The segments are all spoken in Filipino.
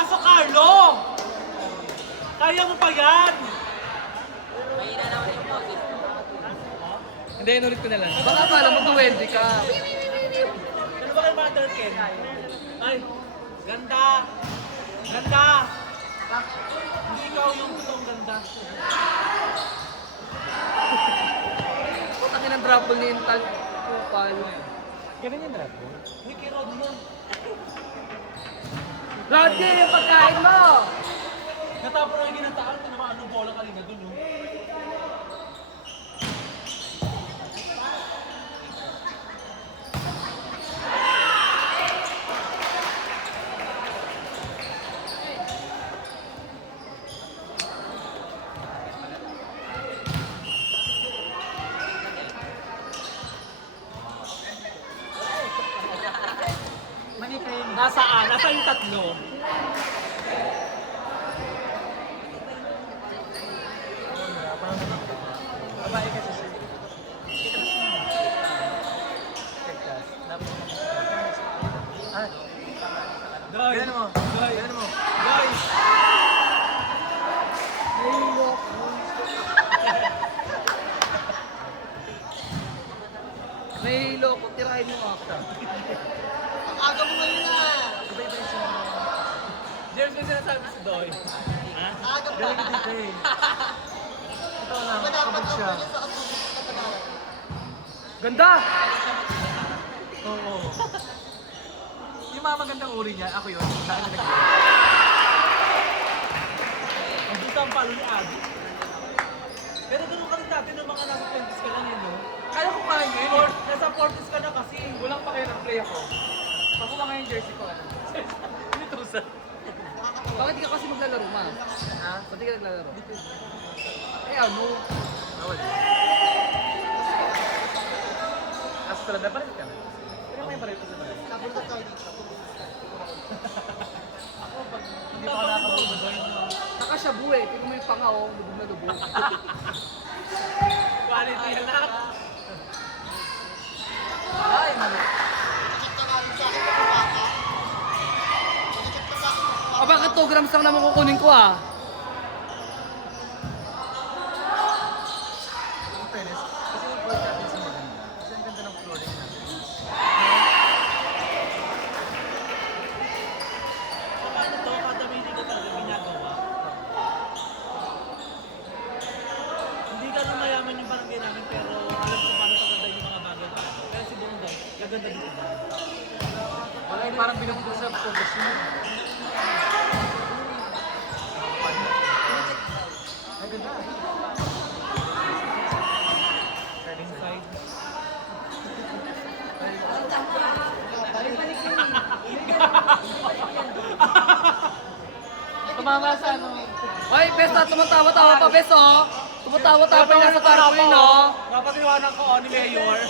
Pasok, Carlo! Kaya mo pa yan! Mahina naman yung boses. Hindi, inulit ko na lang. Baka pala mag-duwende ka. Ano ba kayo Mother Ken? Ay, ganda! Ganda! Hindi ikaw yung totoong ganda. Putangin ang drapple ni Intal. Kupal. Ganun yung drop mo? Ricky Rod mo. Lagi yung pagkain mo! Natapon na yung ginataan. Ito naman anong bola kanina dun, no? Nasaan? Nasaan yung tatlo? Babae kasi siya. Doy! Ganun mo. Doy! Ganun mo. Doy! May loko, tirahin mo ako. Ang aga mo ngayon na. Iba-iba yung siya. James, may sinasabi si Doy. Ha? Aga pa. Galing dito eh. Ito lang, kabog siya. Ganda! Oo. Yung mga magandang uri niya, ako yun. Sa akin na nag-iwan. Ang dito ang palo ni Abby. Pero ganun ka rin dati ng mga nasa 20s ka lang yun, no? Kaya ko kaya yun. Nasa 40s ka na kasi. Walang pa kayo ng-play ako. Pakuha nga yung jersey ko. Ano? Nitusan. Bakit di ka kasi maglalaro, ma? Ha? Ba't di ka naglalaro? Eh ano? Nawala. Tapos talaga, palit ka na. Pero may palit sa palit. Nabulta tayo dito. Hindi pa ako nakakabog. Saka siya buwe, tingnan mo yung panga oh, lubog na lubog. Quality lang. Ay, mali. Ah, bakit 2 grams lang naman kukunin ko ah? Ang fairness, kasi yung floor natin sa maganda. Kasi ang ganda ng flooring natin. So, paano to? Kada hindi ko talaga ginagawa. Hindi ka nung mayaman yung barangay namin pero alam ko paano paganda yung mga bagay. Pero si Bong Dong, gaganda dito ba? Wala yung parang binubuto sa focus yun. Ay, ganda. Inside. Tumama sa ano. Ay, Besa, tumatawa-tawa pa, Bes oh! Tumatawa-tawa pa yung nasa tarpaulin oh! Napatiwanan ko ni Mayor.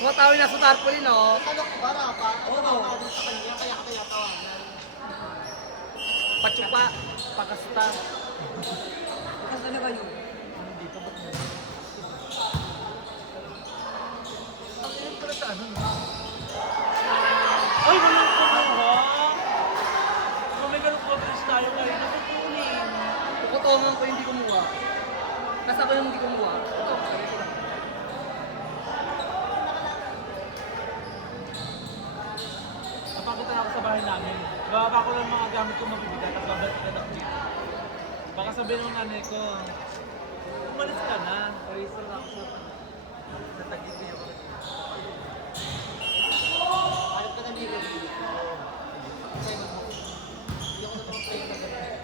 Tumatawa yung nasa tarpaulin oh! Ano ko ba pa? Ano ba ako sa kanya? Kaya ka tawanan. Pachupa, pakasta. Pakasta na kayo. Ang init pala sa ano. Ay, walang kumuha. Kung may ganun coverage tayo kayo, nakukunin. Puputongan ko hindi kumuha. Nasa ko yung hindi kumuha. Ito, sabi ko lang. Napagod na ako sa bahay namin. Bababa ko lang mga gamit ko mabibigat at babalik ka na dito. Baka sabihin ng nanay ko, umalis ka na. Reason ako sa Taguig yung Ayop ka na dito. Hindi ako totoong player na gano'n.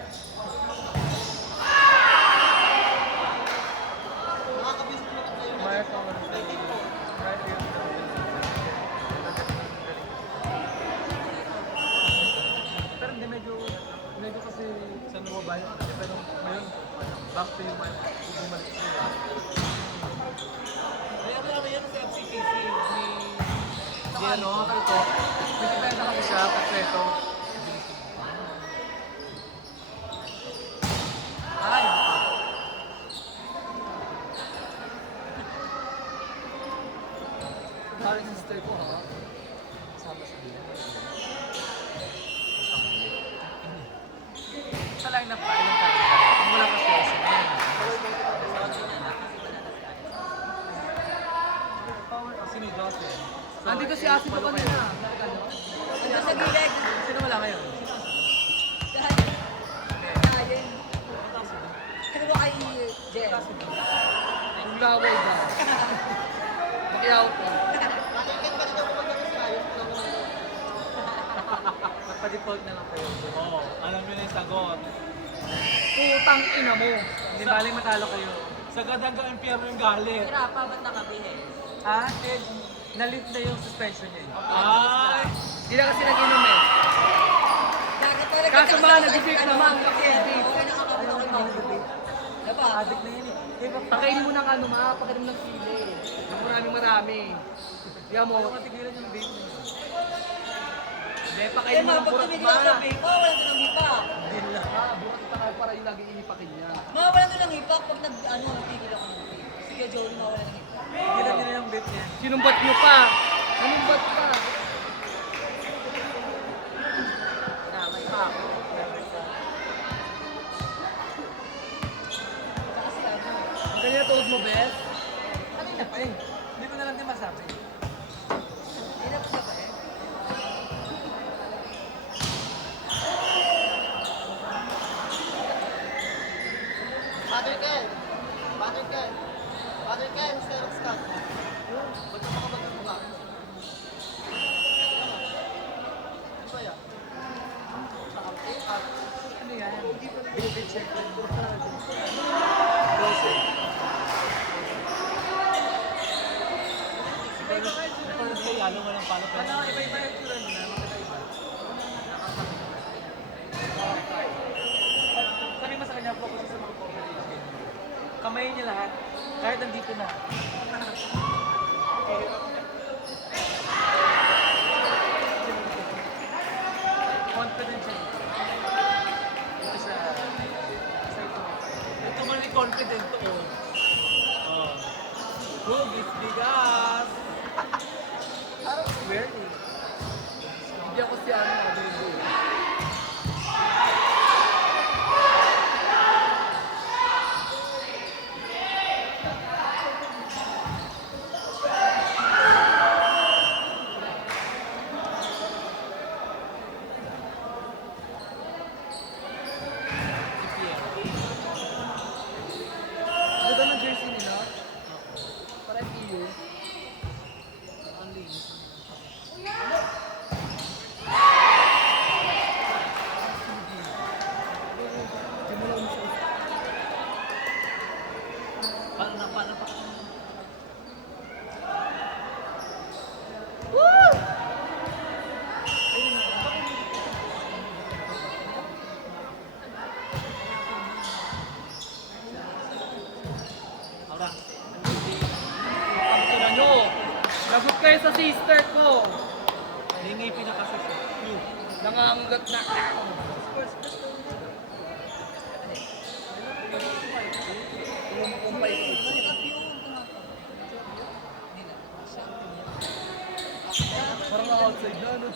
Nakakabis mo na player na Mayroon ako ng Taguig. Right here. Pero hindi medyo kasi sa bumabay. Pero ngayon, back to yung bumalik siya. Kaya namin yan sa FCKC. Di ano, kalito. May kibenta kasi siya, katreto. Ay, Parang sister ko ha. kasama sa bilang. sa lineup pa, ilang tayo? Kung wala ka sales, ayan. Kasi ni Jose. Nandito si Asi pa kanina. Ito sa gilid. Sino wala ngayon? Kain. Ano ba kay Jen? Yung laway ba? Makiyaw ko. Magpa-default na lang kayo. Oo, alam nyo na yung sagot. Putang ina mo. Hindi baling matalo kayo. Sagad hanggang impyerno yung galit. Hirapa, ba't nakabi eh? Na-lift na yung suspension niya. Ay! Hindi na kasi nag-inom eh. Dagat talaga. Kaso ba, nag-drink naman. Paki-edit. Okay, nakakabit ako ng gabi. Diba? Addict na yun eh. Di ba? Pakainin mo ng ano ma, pakainin mo ng sili. Yung marami. Yan mo. Ayaw matigilan yung vape niya. Hindi, Eh, pakainin mo mga ng pag burak tumigil ma. ako sa vape, wala doon ang hipak. Burak takal para yung lagi inipakin niya. Mga wala doon ang hipak pag tigil ako ng vape. Sige, Joey, mawala ng hipak. Tigilan niya na yung vape niya. Sinumbat nyo pa. Sinumbat pa. Namay pa ako. Kasi ano, Ang ganyan tuod mo, Beth. Kanina pa eh. Hindi ko na lang din masabi. hirap siya ba eh? Father Ken! Father Ken! Father Ken, Mr. Scott! Ba't ka makabagay mo ba? Ano ba yan? Ano yan? Vape check lang. Parang sa yalo, walang palo pa. Ano, iba-iba yung tura nila. Magkaiba. Sabi mo sa kanya, focus sa mga coverage. Kamayin niya lahat. Kahit nandito na. Confident siya. Ito sa ito. Ito man yung confident to. Oh. Hugis, bigas. Parang weird eh. Hindi ako si ano, baby. Ganda ng jersey nila. Parang iyo. Ang linis. Paano pa? Alright. Ang tuna nyo. Lagot kayo sa sister ko. Ningipin na kasi siya. You. Nangangagat na. Kumukumpay ko. Parang outside na, no?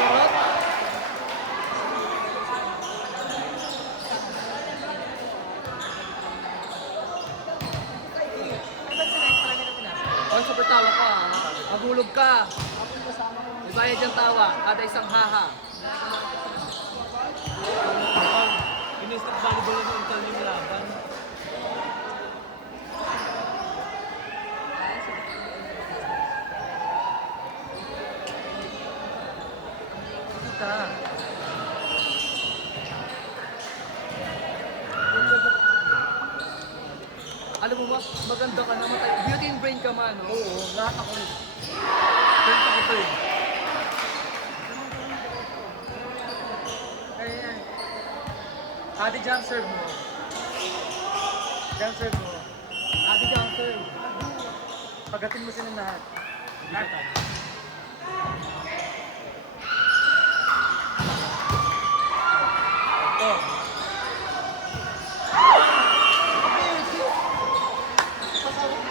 Sarap. Ang super tawa ka, magulog ka. May bayad yung tawa, kada isang haha. Inistak volleyball na yung tal yung laban. Kita. Alam mo ba, maganda ka naman tayo. Beauty and brain ka man, no? Oo, lahat ako. Ganito ko to eh. Kaya yan. Ate jump serve mo. Jump serve mo. Ate jump serve. Pagatin mo silang lahat. Ito.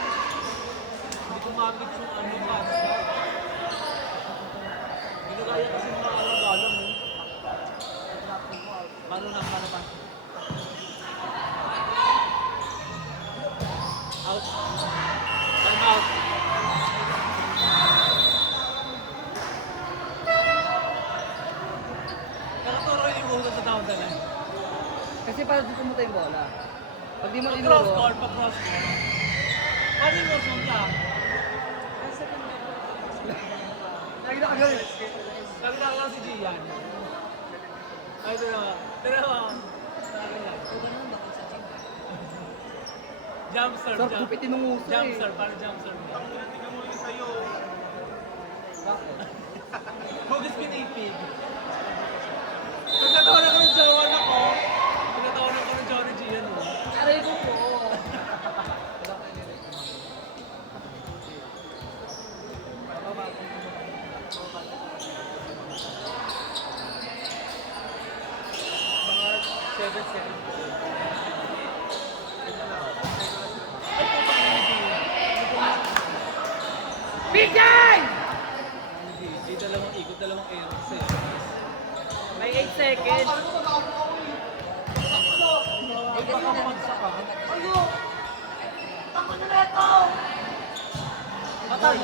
Hindi ko mapit yung ano last night. kaya kasi mga galang mo. Paano pa? Out. Time out. Nakaturo yung ulo sa taon na. Kasi para dito mo yung bola. Pag di mo Pag inuro, cross-court, Paano yung cross-court ka? lagi na agad. Nakita ko si Gian. Ay, dalawa. O ganun, bakit sa gym? Jump serve. Sir, kupit tinunguso Jump eh. serve, paano jump serve? Tingnan mo yung sa'yo. Bakit? Hugas pinipig. Pagkatawanan ko ng jowa ko, pagkatawanan ko ng jowa ni Gian, no? Aray ko po. Mga 7-7. Bigay! Hindi, dalawang ikot, dalawang air kasi. May 8 seconds. Eh, kasi Pagkakamagsak ka. Patay!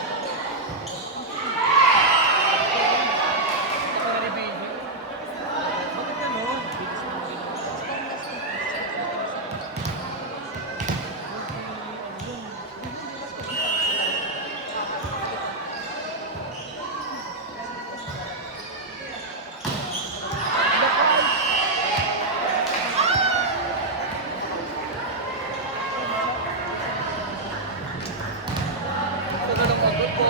Bakit gano'n? Ito na lang agad po.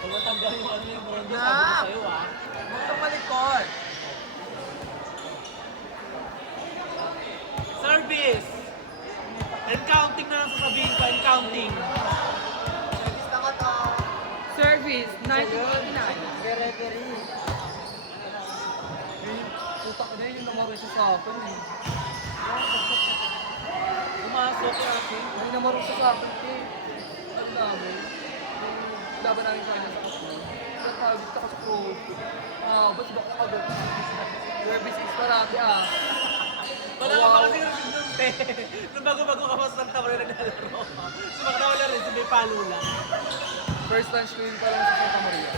Kung matanggal yung ano yung bondo, Na! sabi ko sa'yo, ah. Huwag ka palikot. Service! And counting na lang sasabihin ko, and counting. Service na ka to. Service, 1989. Referee. Putak na yun, namaro siya sa akin eh. Pumasok natin. Ay, namaro siya sa akin eh. Ang dami. Yung laban namin sa kanya sa kasma. Ang tawag ka sa pro. Ba't ba ka agad? Service is marami ah. Wala ka pa kasi rin nun, te. Nung bago-bago ka pa sa Santa Maria naglalaro. Sumakawala rin, si may palo lang. First lunch ko yun pa lang sa Santa Maria.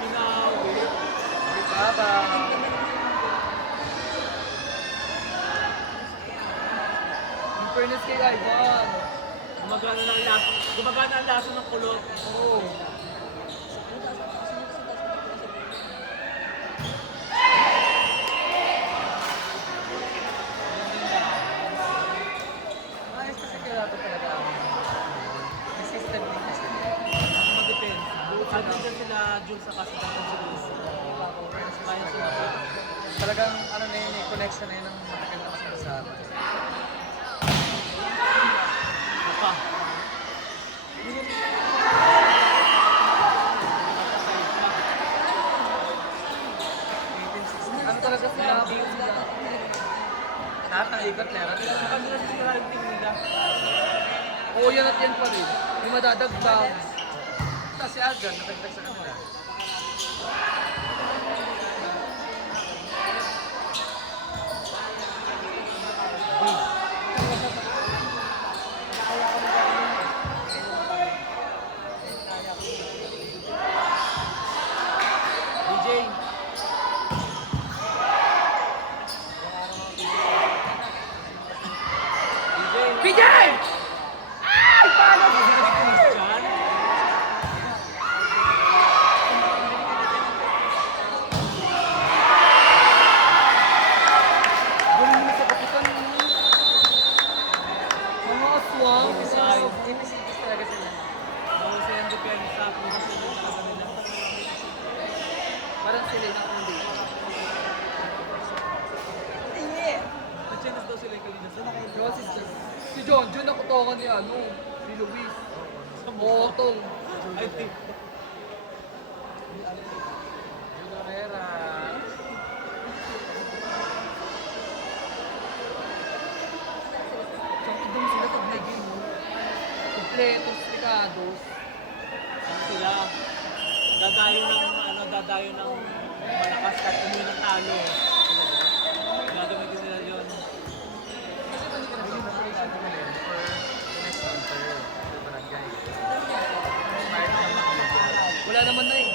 Pinawi. Baba. In fairness kay Ivan. Gumagana ang laso ng kulot. Oo. Ayos kasi kaya ito talaga. May system din kasi. Mag-depensa. Sabi dyan sila, Jules sa kasi ng Jules. Kaya sila. Talagang ano na yun eh, connection na yun ng matagal na kasi sa Pa. ano talaga sila? Lahat ng ikot meron. Sa kanila sila yung tingin nila. Oo, yan at yan pa rin. Yung madadagdag. Kasi agad, natagtag sa kanila. John nakutongan ni ano, ni Luis. Motong. Ay, di. Yung Herrera. Tsaka doon sila pag may game mo. Kompletos, pikados. Ano sila? Dadayo ng malakas kahit umuwi ng talo. Gagamitin nila yun. Kasi pwede ka na preparation mo rin for the next winter. Sa barangay. Start na mag-video. Wala naman na eh.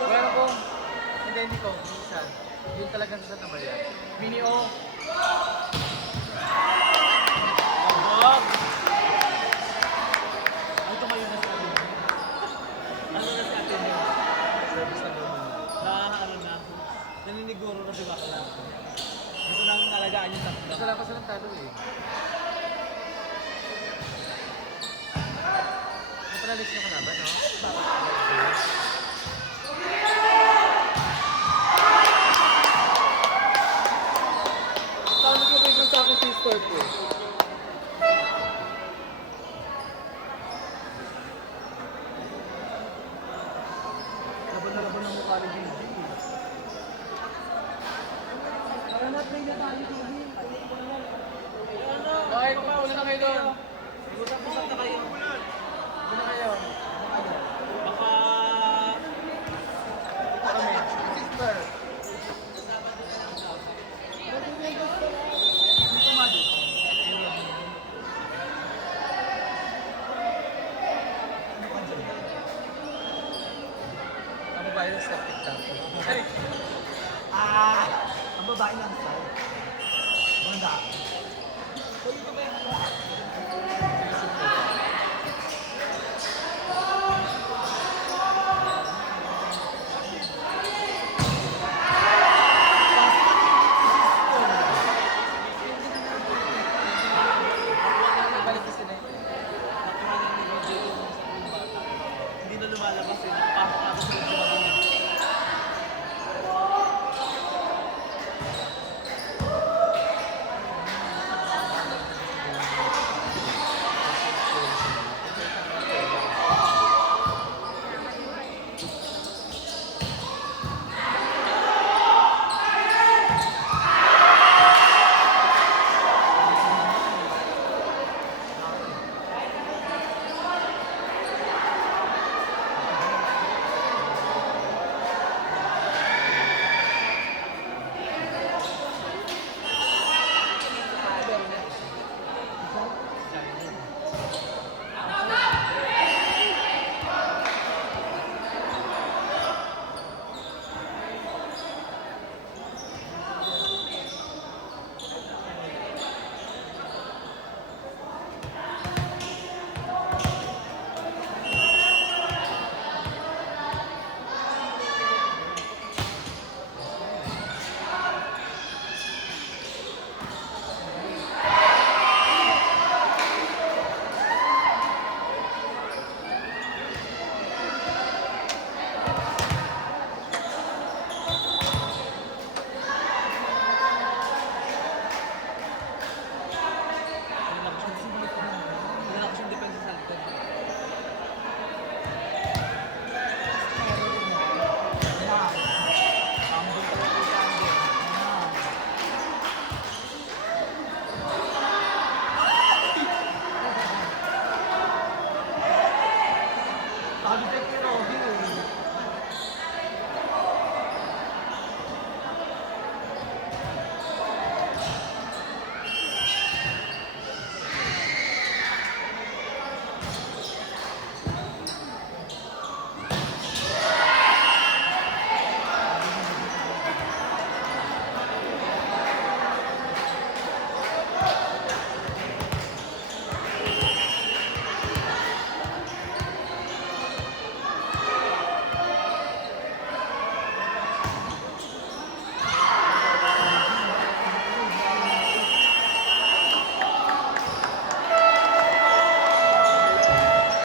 Wala na kung hindi ko, minsan. Yun talaga sa Santa Maria. Mini O. Labog! Ay, tumayo na sa atin. Ano na sa atin yun? Service na doon. Naniniguro na si Bakla. Gusto nang alagaan yung tatlo. Gusto lang ko silang talo eh. Napralis nyo ka na ba, no? Saan nag-location sa akin sister ko? Laban na laban ng mukha ni Gigi. Okay, una na kayo doon. Usap-usap na kayo. Una kayo.